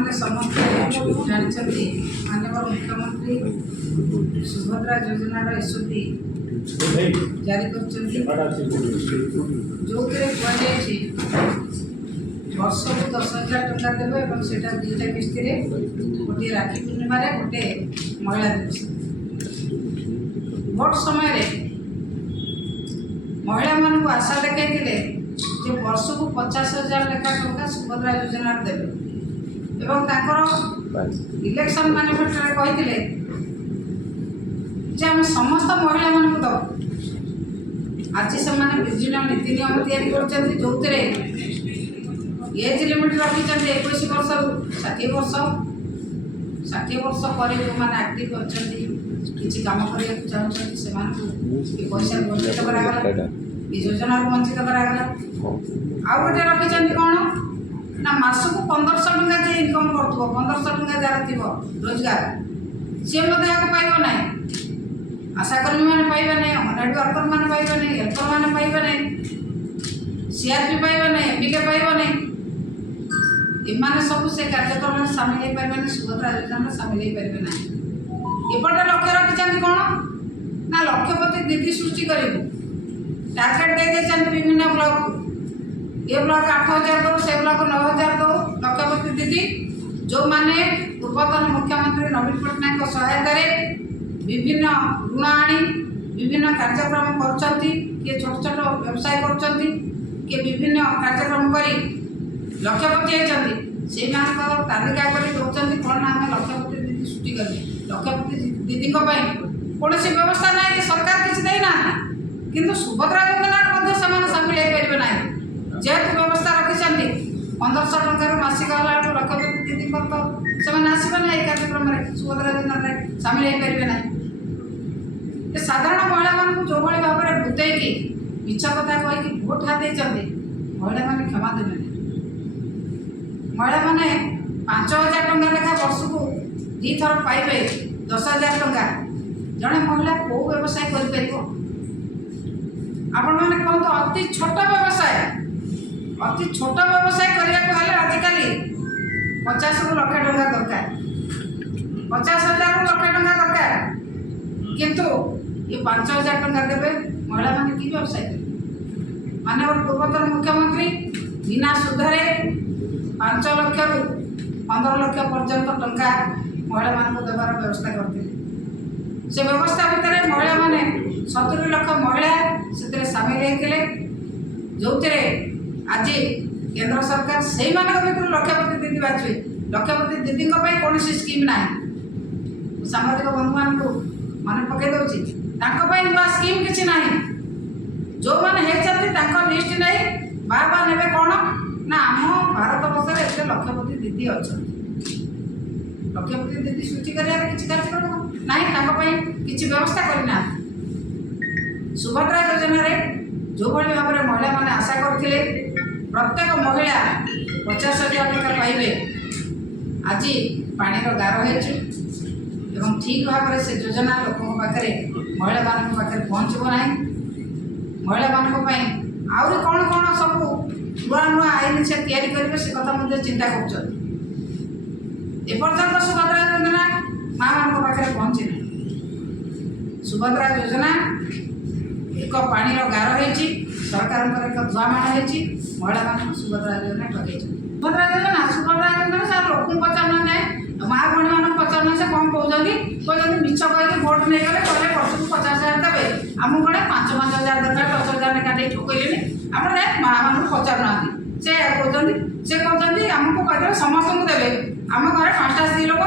आपने समस्त जानते माननीय मुख्यमंत्री सुभद्रा योजनार एसओपी जारी कर जो कहुई वर्ष को 10,000 टका देवे और सेटा दुईटा किस्ती गोटे राखी पूर्णिम गोटे महिला दिवस भोट समय महिला मानक आशा देखते वर्ष को 50,000 लेखा टका सुभद्रा योजना देवे एवं इलेक्शन मैनिफेस्टो कहते आम समस्त महिला मानक दब आज से विभिन्न नीति नियम या जो एज लिमिट रखी 21 वर्ष 60 वर्ष 60 वर्ष पर जो मैंने आक्टिव अच्छा किसी कम करने चाहते से पैसा वंचित करागला योजना वंचित करागला आउ गोटे रखी कौन ना मासक 1500 टका जी इनकम कर 1500 टका जार थी रोजगार सी पाइब ना आशाकर्मी मैंने पाइबे नहीं अंगनवाड़ी वर्कर मैंने पाइबे नहीं हेल्पर मैंने पाइबे नहीं सीआरपी पाइबे नहीं एमपीके पाइबे नहीं इमाने सब से कार्यक्रम में सामिल हो पारे सुभद्रा योजना में सामिल हो पारे ना एपटे लक्ष्य रखी कौन ना लक्षपति दीदी सृष्टि करूँ टार्गेट दे विभिन्न ब्लॉक ये ब्लॉक 8,000 दो से ब्लॉक 9,000 दो लक्षपति दीदी जो माने पूर्वतन मुख्यमंत्री नवीन पट्टनायक सहायता विभिन्न ऋण आनी विभिन्न कार्यक्रम कर छोट छोट व्यवसाय कर विभिन्न कार्यक्रम कर लक्षपति होती से तालिका कर दौरान कौन आम लक्षपति दीदी सृष्टि कर लक्षपति दीदी कौन सी व्यवस्था ना कि सरकार किसी देना किंतु सुभद्रा योजना सामिल हो पारे ना जेहेतु व्यवस्था रखी 1500 टकर मासिक लक्षपति दीदी तो से आसवे ना ये कार्यक्रम में सुभद्रा योजना सामिल हो पारे ना साधारण महिला मान जो भाव में बुतईकी मिछ कथा कहीकि भोट हाथ महिला मैंने क्षमा देवे महिला मैंने 5,000 टका लेखा वर्ष को 2 थर पाइबे 10,000 टका जड़े महिला कौ व्यवसाय कर कहतु अति छोट व्यवसाय करने आजिकल 50 लक्ष टका दरकार 50,000 लक्ष टका दरकार किंतु ये 5,000 टका देवे महिला मैंने कि व्यवसाय माननीय पूर्वतन मुख्यमंत्री बिना सुधरे 5 लाख रु 15 लाख पर्यंत टंका महिला मान देवार व्यवस्था करते से व्यवस्था भितर महिला माने 70 लाख महिला से सामिल होते जो आज केंद्र सरकार से भर लक्षपति दीदी बाछे लक्षपति दीदी कौन स्कीम ना सामाजिक बंधु मान मन पकई दूसरी नुआ स्कीम किसी ना जो मैंने लिस्ट नहीं बाबा ने कौन ना आम भारत वर्ष में लक्षपति दीदी अच्छा लक्षपति दीदी सृष्टि कर कार्यक्रम ना किसी व्यवस्था करना सुभद्रा योजना जो भाई भाव में महिला मैंने आशा करते प्रत्येक महिला 50,000 टका पाइबे आज पानी गार हो ठीक भाव में से योजना लोक पाखे महिला मान पाखे पहुँचब ना महिला मानी आहरी कौन कौन सब नुआ नुआ आईन से तैयारी करेंगे से कथा चिंता करपर्यंत सुभद्रा योजना माँ मान पाखे पहुँची ना सुभद्रा योजना एक पानी गार हो सरकार एक धुआमाण हो महिला मान सुभद्रा योजना ठगे सुभद्रा योजना सर लोक पचार ना माँ भणी मान पचार से कौन कहते मिछ कह भोट नहीं गले कहले वर्ष को 50,000 देवे आम कड़े 5,000 दरकार 10,000 लेखा ठकैले आप माँ मान पचार ना से कहते आमको कहे समस्त को देवे आम घर 5टा स्त्री लोक